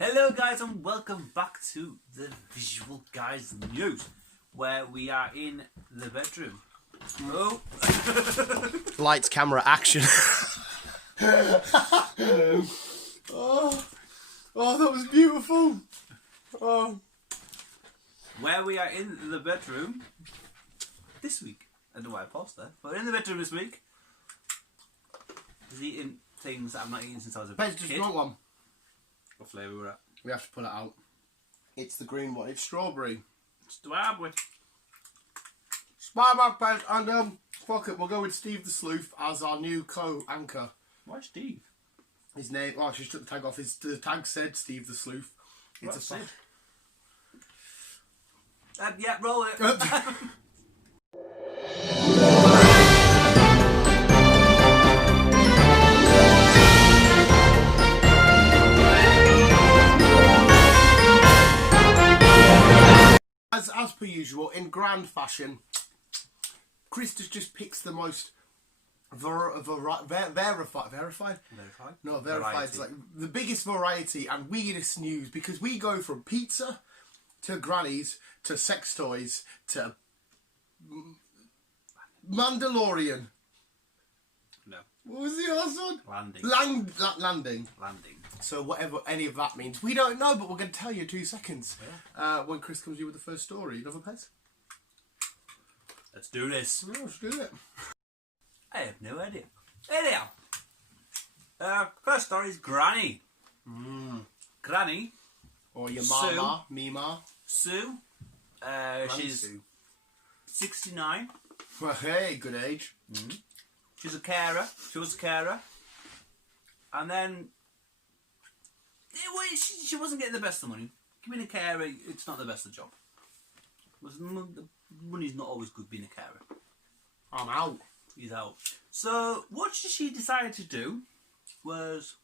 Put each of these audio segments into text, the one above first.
Hello guys and welcome back to the Visual Guys News, where we are in the bedroom. Oh! Lights, camera, action. oh, that was beautiful. Oh. Where we are in the bedroom this week. I don't know why I paused there, but in the bedroom this week. He's eating things that I've not eaten since I was a kid. Just wrong one. What flavour we're at? We have to pull it out. It's the green one. It's strawberry. Strawberry. Spiderback pet, and fuck it, we'll go with Steve the Sleuth as our new co-anchor. Why Steve? His name. Oh, she took the tag off. The tag said Steve the Sleuth. It's What's a it? Yeah, roll it. As per usual, in grand fashion, Chris just picks the most verified? No, verified. Like the biggest variety and weirdest news, because we go from pizza to grannies to sex toys to Mandalorian. No. What was the other one? Landing. Landing. Landing. So whatever any of that means, we don't know, but we're going to tell you in 2 seconds. Yeah. When Chris comes to you with the first story. You love a pet? Let's do this. Yeah, let's do it. I have no idea. Anyhow, first story is Granny. Granny. Or your Sue. mama, Mima. Sue. She's Sue. 69. Well, hey, good age. She's a carer. She was a carer. And then she wasn't getting the best of money. Being a carer, it's not the best of the job. The money's not always good being a carer. I'm out. He's out. So what she decided to do was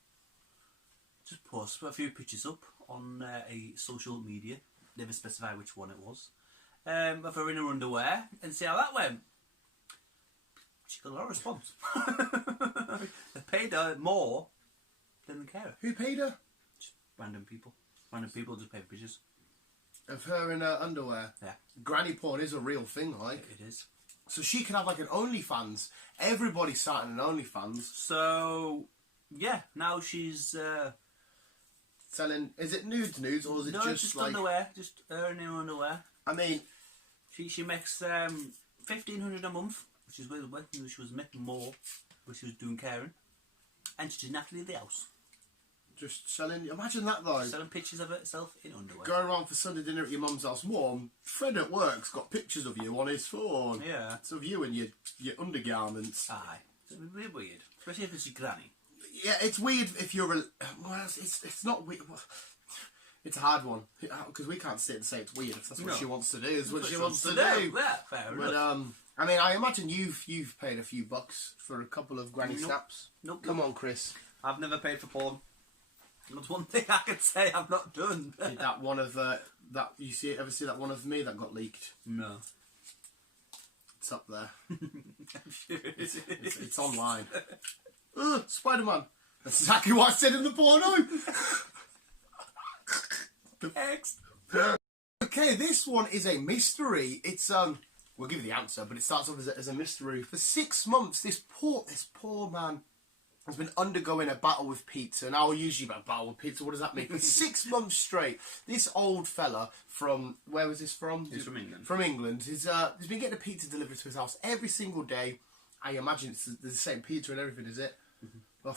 just post a few pictures up on a social media. Never specify which one it was. Of her in her underwear and see how that went. She got a lot of response. They paid her more than the carer. Who paid her? Just random people. Random people just paid pictures. Of her in her underwear? Yeah. Granny porn is a real thing, like. It is. So she could have like an OnlyFans. Everybody's starting an OnlyFans. So, yeah, now she's... selling... Is it nudes or is it no, just like... underwear. Just her in her underwear. I mean... She makes $1,500 a month, which is weird. She was making more, but she was doing caring. And she didn't have to leave the house. Just selling... Imagine that, though. Selling pictures of herself in underwear. Going around for Sunday dinner at your mum's house warm. Fred at work's got pictures of you on his phone. Yeah. It's of you in your undergarments. Aye. It's a bit weird. Especially if it's your granny. Yeah, it's weird if you're a... Well, it's not weird. It's a hard one. Because we can't sit and say it's weird if that's what she wants to do. It's what she wants to do. Yeah, fair But, enough. I mean, I imagine you've paid a few bucks for a couple of granny snaps. Nope. Come on, Chris. I've never paid for porn. That's one thing I can say I've not done. Did that one of that ever see that one of me that got leaked? No. It's up there. I'm sure It's online. Spider-Man. That's exactly what I said in the porno. Next. Okay, this one is a mystery. It's we'll give you the answer, but it starts off as a mystery. For 6 months, this poor man has been undergoing a battle with pizza. Now, usually about battle with pizza, what does that mean? For 6 months straight, this old fella from... Where was this from? He's from England. From England. He's been getting a pizza delivered to his house every single day. I imagine it's the same pizza and everything, is it? Oh,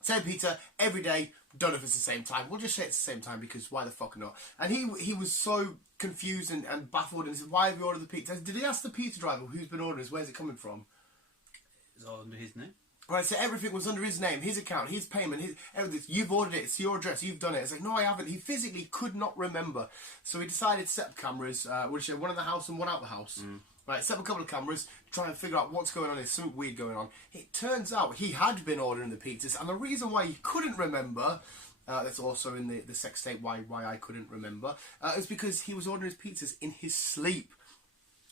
same pizza, every day. Don't know if it's the same time. We'll just say it's the same time because why the fuck not? And he was so confused and baffled and said, why have you ordered the pizza? Did he ask the pizza driver who's been ordering this? Where's it coming from? It's all under his name. Right, so everything was under his name, his account, his payment, everything. You've ordered it, it's your address, you've done it. It's like, no, I haven't. He physically could not remember. So he decided to set up cameras, which one in the house and one out the house. Right, set up a couple of cameras, try and figure out what's going on. There's something weird going on. It turns out he had been ordering the pizzas, and the reason why he couldn't remember, that's also in the sex tape, why I couldn't remember, is because he was ordering his pizzas in his sleep.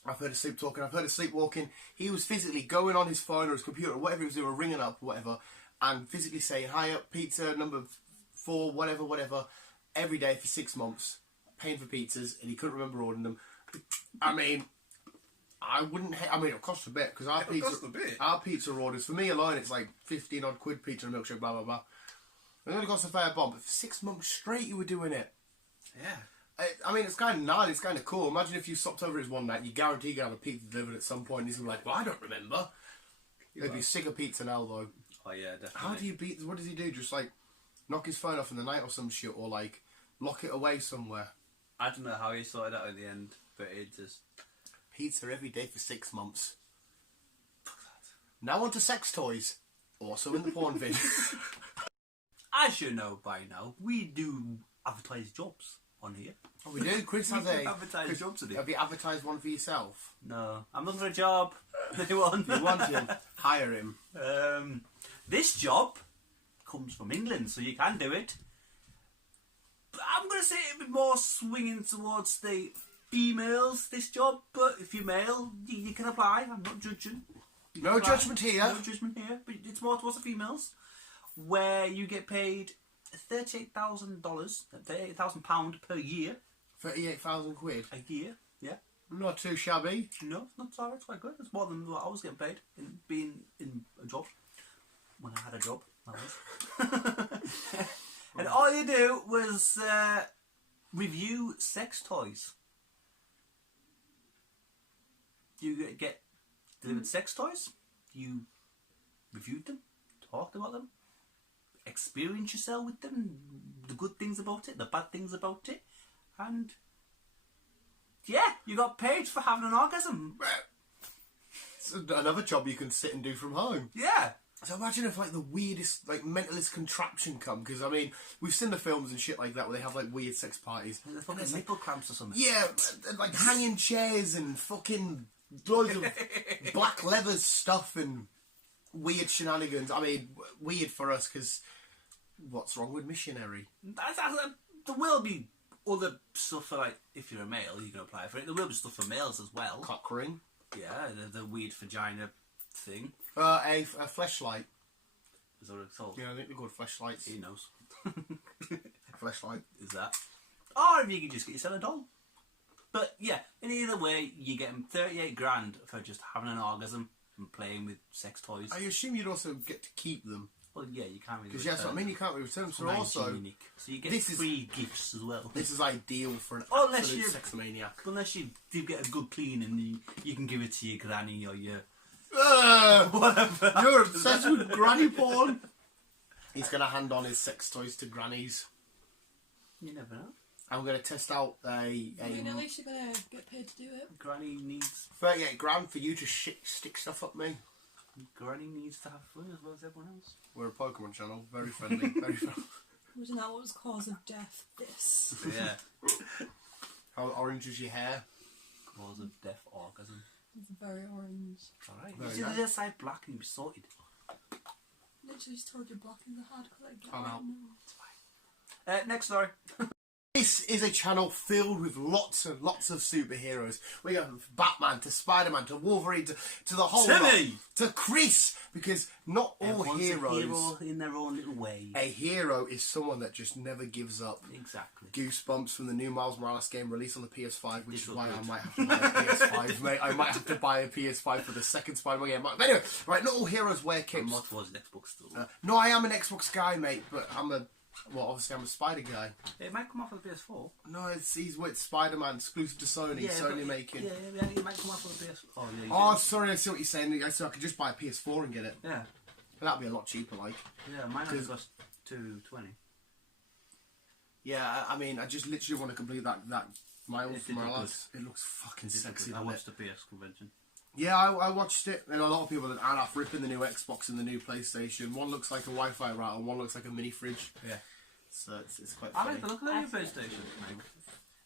I've heard of sleep talking, I've heard of sleepwalking. He was physically going on his phone or his computer or whatever he was doing, ringing up or whatever, and physically saying, hi, up, pizza number for whatever, every day for 6 months, paying for pizzas, and he couldn't remember ordering them. I mean, I wouldn't. I mean, it costs a bit because our pizza orders for me alone, it's like 15 odd quid pizza and a milkshake, blah blah blah. It only costs a fair bomb, but for 6 months straight, you were doing it. Yeah. I mean, it's kind of gnarly, it's kind of cool. Imagine if you stopped over his one night, you guarantee you're going to have a pizza delivered at some point, and he's going to be like, well, I don't remember. He'd be sick of pizza now, though. Oh, yeah, definitely. How do you beat... What does he do? Just, like, knock his phone off in the night or some shit, or, like, lock it away somewhere? I don't know how he sorted out at the end, but it just... Pizza every day for 6 months. Fuck that. Now on to sex toys. Also in the porn vid. As you know by now, we do advertise jobs on here. Oh, we do? Chris has a... advertise jobs on here. Have you advertised one for yourself? No. I'm looking for a job. Anyone? You want him? Hire him. This job comes from England, so you can do it. But I'm going to say it'd be more swinging towards the females, this job. But if you're male, you can apply. I'm not judging. No judgment here. No judgment here. But it's more towards the females, where you get paid $38,000, £38,000 per year. 38,000 quid? A year, yeah. Not too shabby. No, it's not sorry, it's quite good. It's more than what I was getting paid in being in a job. When I had a job, that was. And all you do was review sex toys. You get delivered sex toys, you reviewed them, talked about them, experience yourself with them, the good things about it, the bad things about it, and yeah, you got paid for having an orgasm. It's another job you can sit and do from home. Yeah. So imagine if like the weirdest, like mentalist contraption come, because I mean, we've seen the films and shit like that where they have like weird sex parties. There's fucking nipple clamps or something. Yeah, like hanging chairs and fucking loads of black leather stuff and weird shenanigans. I mean, weird for us because what's wrong with missionary? There will be other stuff for like, if you're a male, you can apply for it. There will be stuff for males as well. Cock ring. Yeah, the weird vagina thing. A fleshlight. Is that what it's called? Yeah, I think they're called fleshlights. He knows. Fleshlight. Is that? Or if you can just get yourself a doll. But yeah, in either way, you're getting 38 grand for just having an orgasm and playing with sex toys. I assume you'd also get to keep them. Well, yeah, you can't really. Because yes, I mean you can't really return them. So also, unique. So you get this is- free gifts as well. this is ideal for an Unless absolute you- sex maniac. Unless you do get a good clean and you can give it to your granny or your Whatever. You're obsessed with granny porn. He's gonna hand on his sex toys to grannies. You never know. I'm gonna test out I mean, at least you're gonna get paid to do it. Granny needs 38 grand for you to stick stuff up me. Granny needs to have fun as well as everyone else. We're a Pokemon channel, very friendly, very friendly. Wasn't that what was cause of death? This. Yeah. How orange is your hair? Cause of death orgasm. It's very orange. Alright. Very You see nice. the other side black and you'll be sorted. Literally just told you black is the hard colour. I'm out. Next story. This is a channel filled with lots and lots of superheroes. We go from Batman to Spider-Man to Wolverine to the whole Timmy! lot. To Chris, because not all Everyone's heroes. a hero in their own little way. A hero is someone that just never gives up. Exactly. Goosebumps from the new Miles Morales game released on the PS5, which is why good. I might have to buy a PS5, mate. I might have to buy a PS5 for the second Spider-Man game. But anyway, right, not all heroes wear I'm capes. not towards an Xbox still. No, I am an Xbox guy, mate, but obviously I'm a Spider guy. It might come off of the PS4. No, he's with Spider-Man, exclusive to Sony, Sony but making. Yeah, it might come off of the PS4. Oh, yeah, Oh, sorry, I see what you're saying. So I could just buy a PS4 and get it. yeah. That'd be a lot cheaper, like. Yeah, mine only cost $220. Yeah, I mean, I just literally want to complete that Miles It did look Morales. It looks fucking sexy, I doesn't watched it? the PS convention. Yeah, I watched it, and a lot of people are off ripping the new Xbox and the new PlayStation. One looks like a Wi-Fi router, and one looks like a mini fridge. Yeah. So it's quite I funny. like the look of the new PlayStation. Mate.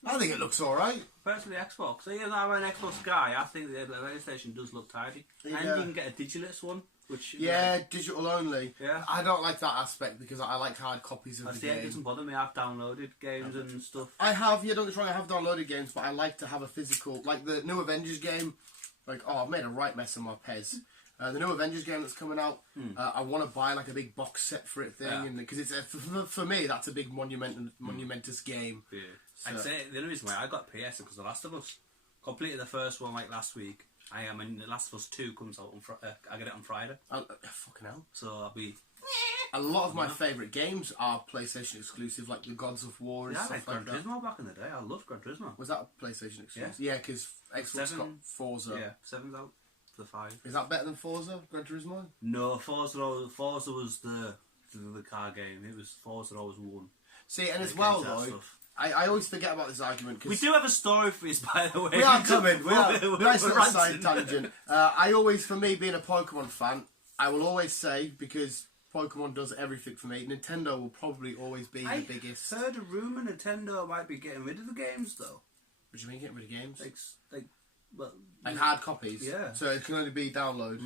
I think it looks alright. Personally, Xbox. So even though I'm an Xbox guy, I think the PlayStation does look tidy. Yeah. And you can get a digiless one, which Yeah, digital only. Yeah. I don't like that aspect because I like hard copies of I the see it game. doesn't bother me. I've downloaded games and stuff. I have, don't get me wrong, I have downloaded games, but I like to have a physical, like the new Avengers game. Like, oh, I've made a right mess of my Pez. The new Avengers game that's coming out, I want to buy like a big box set for it thing, because it's for me that's a big monumentous game. Yeah. So. I'd say the only reason why I got PS because The Last of Us completed the first one like last week. The Last of Us 2 comes out on I get it on Friday. Fucking hell! So I'll be. A lot of my favourite games are PlayStation exclusive, like the Gods of War and stuff Gran like that. Turismo back in the day. I loved Gran Turismo. Was that a PlayStation exclusive? Yeah, because Xbox got Forza. Yeah, 7's out for the 5. Is that better than Forza, Gran Turismo? No, Forza was the car game. It was Forza always won. See, and as well though, I always forget about this argument. We do have a story for you, by the way. We are coming. Nice little side tangent. For me, being a Pokemon fan, I will always say, because Pokemon does everything for me, Nintendo will probably always be the biggest. I heard a rumour Nintendo might be getting rid of the games, though. What do you mean getting rid of games? Like hard copies? Yeah. So it can only be download.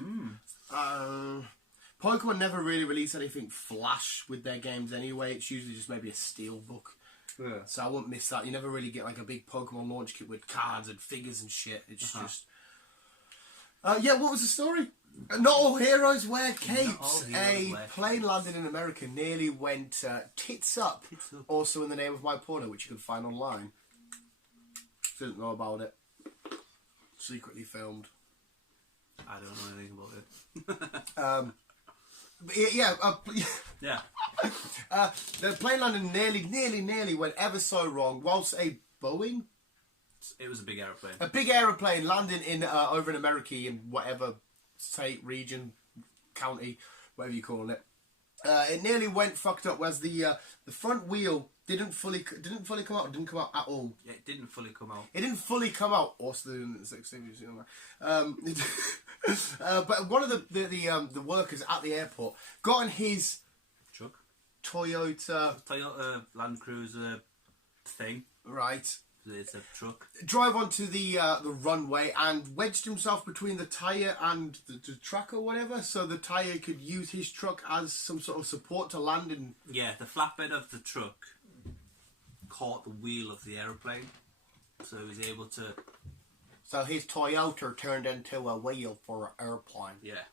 Pokemon never really release anything flash with their games anyway. It's usually just maybe a steel book. Yeah. So I wouldn't miss that. You never really get like a big Pokemon launch kit with cards and figures and shit. It's just... what was the story? Not all heroes wear capes. Plane landing in America nearly went tits up. Also in the name of my porno, which you can find online. Didn't know about it. Secretly filmed. I don't know anything about it. The plane landing nearly went ever so wrong. Whilst a Boeing. It was a big aeroplane. A big aeroplane landing in over in America in whatever state, region, county, whatever you call it. It nearly went fucked up. Whereas the front wheel didn't fully come out. Didn't come out at all. Yeah, it didn't fully come out. It didn't fully come out. Also, but one of the workers at the airport got in his truck, Toyota Land Cruiser thing. Right. It's a truck. Drive onto the runway and wedged himself between the tyre and the track or whatever, so the tyre could use his truck as some sort of support to land in. Yeah, the flatbed of the truck caught the wheel of the aeroplane, so he was able to. So his Toyota turned into a wheel for an airplane. Yeah.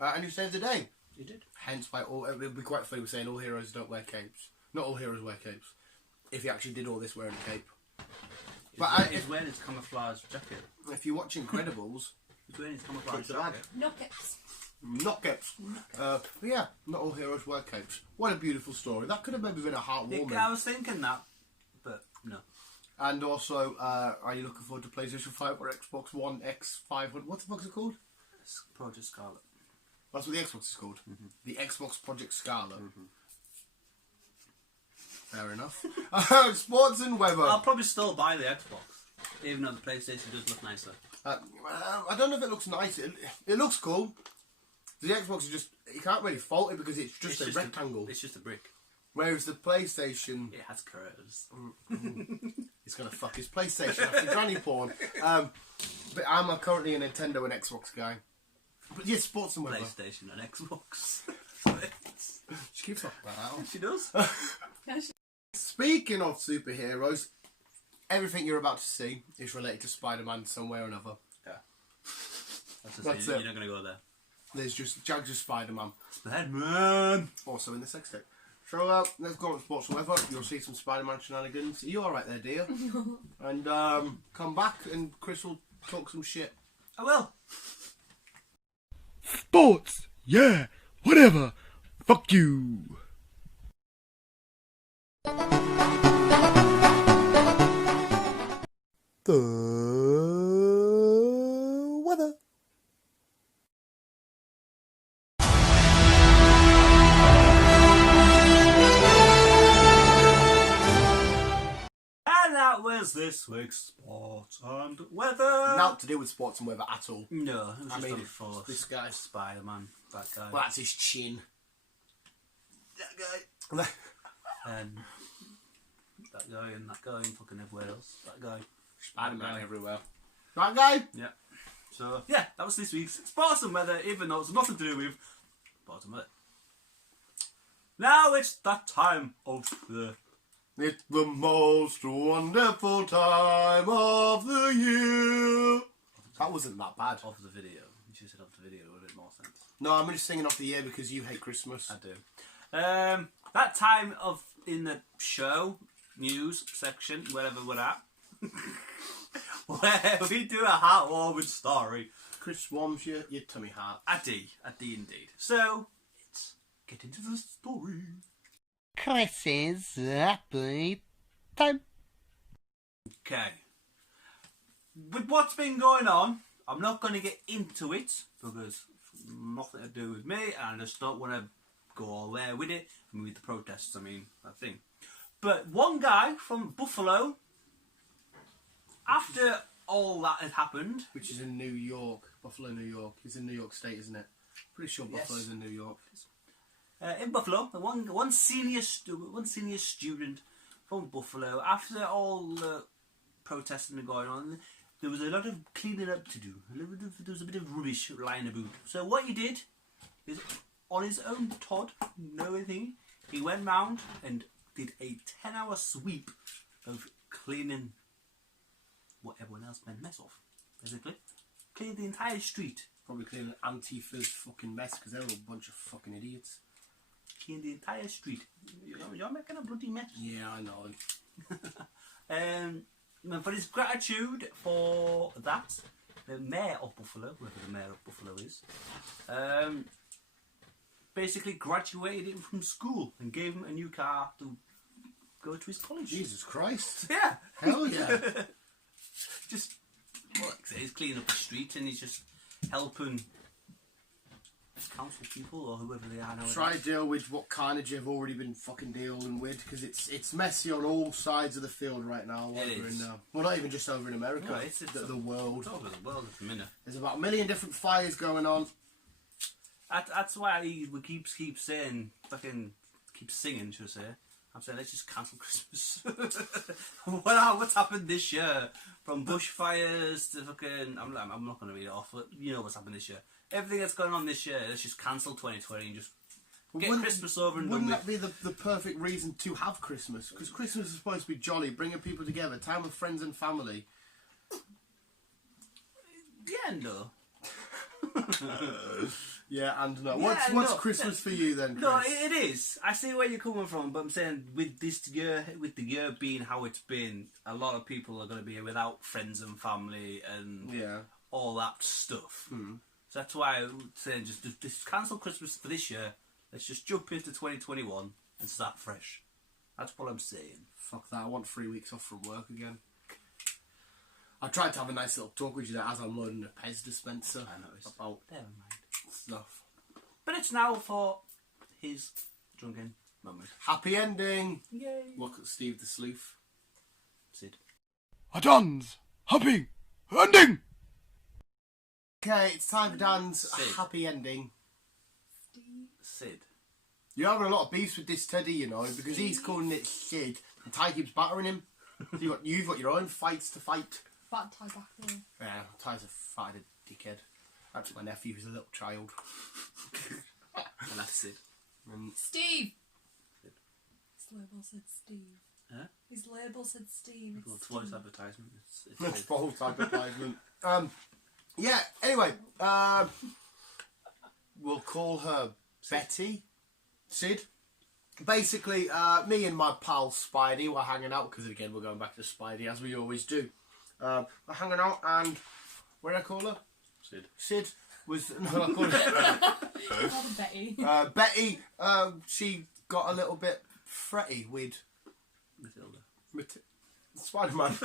And he saved the day. He did. Hence why it would be quite funny saying all heroes don't wear capes. Not all heroes wear capes. If he actually did all this wearing a cape. He's wearing his camouflage jacket. If you watch Incredibles, he's wearing his camouflage jacket. Not capes. But yeah, not all heroes wear capes. What a beautiful story. That could have maybe been a heartwarming. I was thinking that, but no. And also, are you looking forward to PlayStation 5 or Xbox One X500? What the fuck's it called? Project Scarlet. That's what the Xbox is called. Mm-hmm. The Xbox Project Scarlet. Mm-hmm. Fair enough. Sports and weather. I'll probably still buy the Xbox, even though the PlayStation does look nicer. I don't know if it looks nice. It looks cool. The Xbox is just... You can't really fault it because it's just a rectangle. It's just a brick. Whereas the PlayStation... It has curves. He's going to fuck his PlayStation after granny porn. But I'm currently a Nintendo and Xbox guy. But yeah, sports and weather. PlayStation and Xbox. She keeps talking about that. She does. Speaking of superheroes, everything you're about to see is related to Spider-Man some way or another. Yeah. That's it. it. You're not going to go there. There's just Jags of Spider-Man. Spider-Man! Also in the sex tape. So let's go on to sports and weather. You'll see some Spider-Man shenanigans. Are you alright there, dear? And come back and Chris will talk some shit. I will. Sports! Yeah! Whatever! Fuck you! The weather. And that was this week's sports and weather. Not to do with sports and weather at all. No, it was just on force. This guy. Spider-Man. That guy. Well, that's his chin. That guy. And that guy and that guy and fucking everywhere else. That guy. Spider-Man everywhere. That guy? Yeah. So, yeah, that was this week's sports and weather, even though it's nothing to do with sports and weather. Now it's that time of the... It's the most wonderful time of the year. That wasn't that bad. Of the video. should have said off the video, it would have made more sense. No, I'm just singing off the year because you hate Christmas. I do. That time of in the show, news section, wherever we're at, where we do a heartwarming story. Chris warms your tummy heart. A D indeed. So, let's get into the story. Chris's happy time. Okay. With what's been going on, I'm not going to get into it because it's nothing to do with me, and I just don't want to go all there with it. I mean, with the protests, I mean, that thing. But one guy from Buffalo, after all that had happened, Which is in New York. Buffalo, New York. It's in New York State, isn't it? Pretty sure Buffalo's Yes. in New York. in Buffalo, one senior student from Buffalo, after all the protesting going on, there was a lot of cleaning up to do. There was a bit of rubbish lying about. So what he did is, on his own Todd, no anything, he went round and did a 10-hour sweep of cleaning what everyone else made a mess of, basically. Cleaned the entire street. Probably cleaning Antifa's fucking mess because they're all a bunch of fucking idiots. Cleaned the entire street. You're making a bloody mess. Yeah, I know. And for his gratitude for that, the mayor of Buffalo, whoever the mayor of Buffalo is, basically graduated him from school and gave him a new car to go to his college. Jesus Christ. Yeah. Hell yeah. Just, well, like I say, he's cleaning up the street and he's just helping council people or whoever they are now. Try to deal with what carnage you've already been fucking dealing with because it's messy on all sides of the field right now. It is. Well, not even just over in America. No, it's the world. It's over the world at the minute. There's about a million different fires going on. That's why we keep saying, fucking, keep singing, should I say. I'm saying, let's just cancel Christmas. What's happened this year? From bushfires to fucking... I'm not going to read it off, but you know what's happened this year. Everything that's going on this year, let's just cancel 2020 and just get Christmas over and done Wouldn't with. that be the perfect reason to have Christmas? Because Christmas is supposed to be jolly, bringing people together, time with friends and family. Yeah, no. Yeah, and no. Yeah, What's no. Christmas for you then, Chris? No, it is. I see where you're coming from, but I'm saying with this year, with the year being how it's been, a lot of people are going to be without friends and family and Yeah. all that stuff. Mm. So that's why I'm saying just cancel Christmas for this year. Let's just jump into 2021 and start fresh. That's what I'm saying. Fuck that, I want 3 weeks off from work again. I tried to have a nice little talk with you there as I'm loading a Pez dispenser. I noticed. About Never mind. stuff. But it's now for his drunken moment. Happy ending! Yay! Look at Steve the Sleuth. Sid. A Dan's happy ending. Okay, it's time for Dan's Sid. happy ending. Sid. You're having a lot of beefs with this Teddy, you know, because he's calling it Sid and Ty keeps battering him. So you've got your own fights to fight. Back tie back there. Yeah, Ty's a fighter dickhead. That's my nephew who's a little child. And that's Sid. Steve! His label said Steve. Huh? His label said Steve. Well, It's it's voice Steve. advertisement. It's That's Sid. false advertisement. Yeah, anyway, we'll call her Betty. Sid. Basically, me and my pal Spidey were hanging out, because again, we're going back to Spidey, as we always do. We're hanging out, and what did I call her? Sid. Sid was... No, I called her... Call her Betty. Betty, she got a little bit fretty with Matilda. Spider-Man.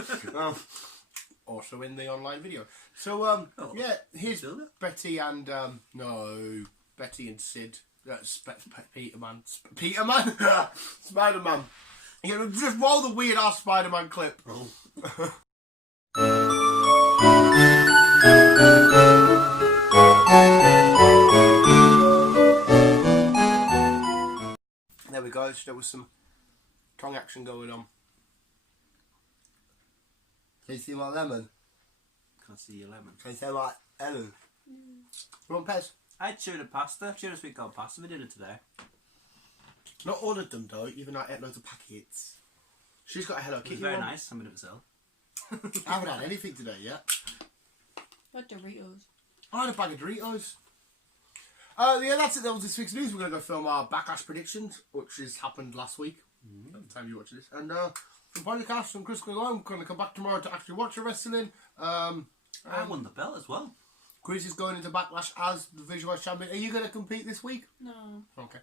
Also in the online video. So, yeah, here's Matilda? Betty and, no, Betty and Sid. Peterman. Peterman? Spider-Man. Yeah, just roll the weird-ass Spider-Man clip. There we go. There was some tongue action going on. Can you see my lemon? Can't see your lemon. Can you say my Ellen? You want Pez? I had tuna pasta. Tuna sweet corn pasta for dinner today. Not all of them though, even though I ate loads of packets. She's got a Hello It was Kitty very one. nice. I'm in it myself. I haven't had anything today yet. What Doritos? I had a bag of Doritos. Yeah, that's it. That was this week's news. We're going to go film our Backlash predictions, which has happened last week. At the time you watch this. And from podcast and Chris going on, I'm going to come back tomorrow to actually watch the wrestling. I won the belt as well. Chris is going into Backlash as the Visualised Champion. Are you going to compete this week? No. Okay.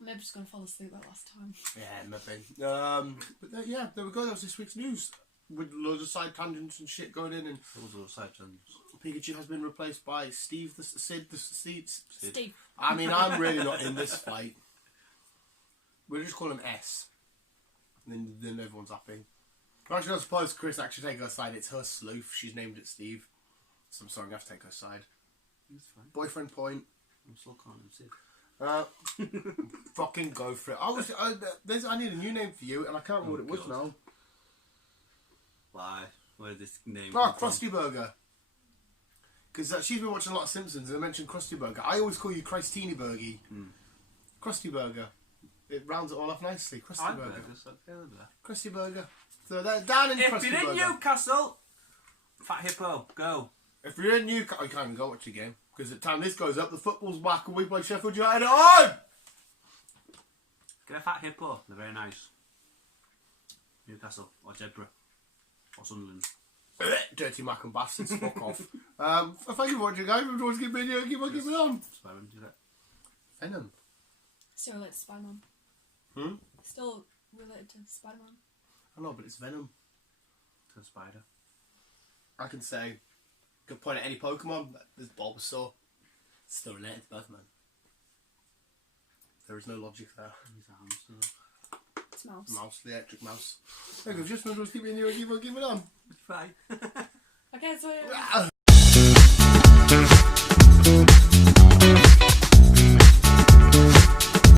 Maybe just going to fall asleep like last time. Yeah, maybe. But yeah, there we go. That was this week's news. With loads of side tangents and shit going in. And Those are side tangents. Pikachu has been replaced by Steve the Sid. Steve. I mean, I'm really not in this fight. We'll just call him S. And then everyone's happy. Actually, I suppose Chris actually take her side. It's her sleuth. She's named it Steve. So I'm sorry, I'm going to have to take her side. That's fine. Boyfriend point. I'm still calling him Sid. Fucking go for it. I need a new name for you, and I can't remember what it was God. now. Why? Where did this name Oh, come from? Krusty Burger. Because she's been watching a lot of Simpsons, and I mentioned Krusty Burger. I always call you Christini Burgie. Krusty Burger. It rounds it all off nicely. Krusty Burger. Krusty Burger. So they're down in If Krusty you're in Burger. Newcastle, Fat Hippo, go. If you're in Newcastle, you can't even go watch the game. Because at the time this goes up, the football's back and we play Sheffield United at home! Get a Fat Hippo, they're very nice. Newcastle, or Zebra, or Sunderland. Dirty Mac and bastards, fuck off. Thank you for watching, guys. If you want to keep on keeping on. Spider-Man, do that. Venom. Still related to Spider-Man. Still related to Spider-Man. I know, but it's Venom. To the spider. I can say, could point at any Pokemon, there's Bulbasaur. It's still related to both, man. There is no logic there. He's a hamster though. It's Mouse. Mouse, the electric mouse. There you go, just keep on keeping on. It's fine. Okay, so...